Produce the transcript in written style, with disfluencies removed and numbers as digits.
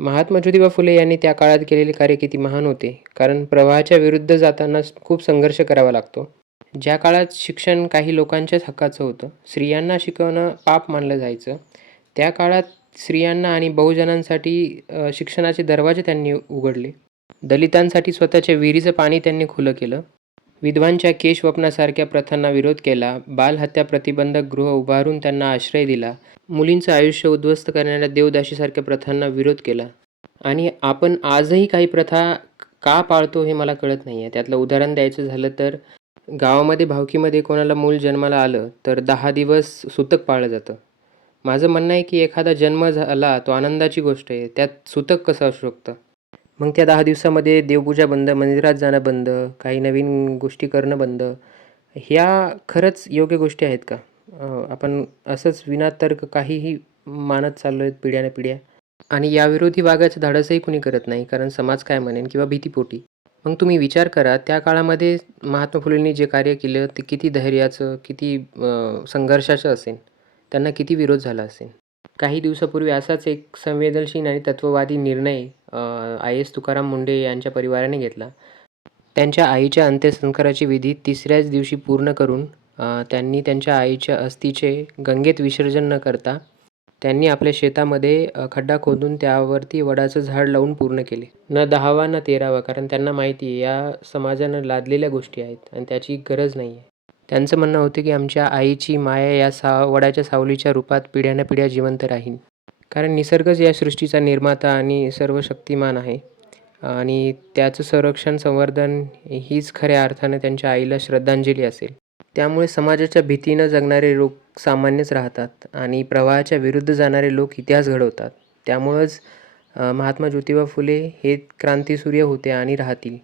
महात्मा ज्योतिबा फुले यांनी त्या काळात केलेले कार्य किती महान होते. कारण प्रवाहाच्या विरुद्ध जाताना खूप संघर्ष करावा लागतो. ज्या काळात शिक्षण काही लोकांच्याच हक्काचं होतं, स्त्रियांना शिकवणं पाप मानलं जायचं. त्या काळात स्त्रियांना आणि बहुजनांसाठी शिक्षणाचे दरवाजे त्यांनी उघडले. दलितांसाठी स्वतःच्या विहिरीचं पाणी त्यांनी खुलं केलं. विधवांच्या केशवपनासारख्या प्रथांना विरोध केला. बालहत्या प्रतिबंधक गृह उभारून त्यांना आश्रय दिला. मुलींचं आयुष्य उद्ध्वस्त करणाऱ्या देवदासीसारख्या प्रथांना विरोध केला. आणि आपण आजही काही प्रथा का पाळतो हे मला कळत नाही आहे. त्यातलं उदाहरण द्यायचं झालं तर गावामध्ये भावकीमध्ये कोणाला मूल जन्माला आलं तर 10 दिवस सुतक पाळलं जातं. माझं म्हणणं आहे की एखादा जन्म झाला तो आनंदाची गोष्ट आहे. त्यात सुतक कसं असू शकतं? मग त्या 10 दिवसामध्ये देवपूजा बंद, मंदिरात जाणं बंद, काही नवीन गोष्टी करणं बंद. ह्या खरंच योग्य गोष्टी आहेत का? आपण असंच विनातर्क काहीही मानत चाललो आहे पिढ्यानपिढ्या आणि याविरोधी वागायचं धाडसही कुणी करत नाही, कारण समाज काय म्हणेल किंवा भीतीपोटी. मग तुम्ही विचार करा, त्या काळामध्ये महात्मा फुलेंनी जे कार्य केलं ते किती धैर्याचं, किती संघर्षाचं असेल. त्यांना किती विरोध झाला असेल. काही दिवसापूर्वी असाच एक संवेदनशील आणि तत्त्ववादी निर्णय आय.एस. तुकाराम मुंढे यांच्या परिवाराने घेतला. त्यांच्या आईच्या अंत्यसंस्काराची विधी 3ऱ्याच दिवशी पूर्ण करून त्यांनी त्यांच्या आईच्या अस्थीचे गंगेत विसर्जन न करता त्यांनी आपल्या शेतामध्ये खड्डा खोदून त्यावरती वडाचं झाड लावून पूर्ण केले. न 10वा न 13वा, कारण त्यांना माहिती आहे या समाजानं लादलेल्या गोष्टी आहेत आणि त्याची गरज नाही आहे. त्यांचं म्हणणं होतं की आमच्या आईची माया या वडाच्या सावलीच्या रूपात पिढ्यानपिढ्या जिवंत राहील. कारण निसर्गच या सृष्टीचा निर्माता आणि सर्वशक्तिमान आहे आणि त्याचं संरक्षण, संवर्धन हीच खऱ्या अर्थानं त्यांच्या आईला श्रद्धांजली असेल. त्यामुळे समाजाच्या भीतीनं जगणारे लोक सामान्यच राहतात आणि प्रवाहाच्या विरुद्ध जाणारे लोक इतिहास घडवतात. त्यामुळंच महात्मा ज्योतिबा फुले हे क्रांतिसूर्य होते आणि राहतील.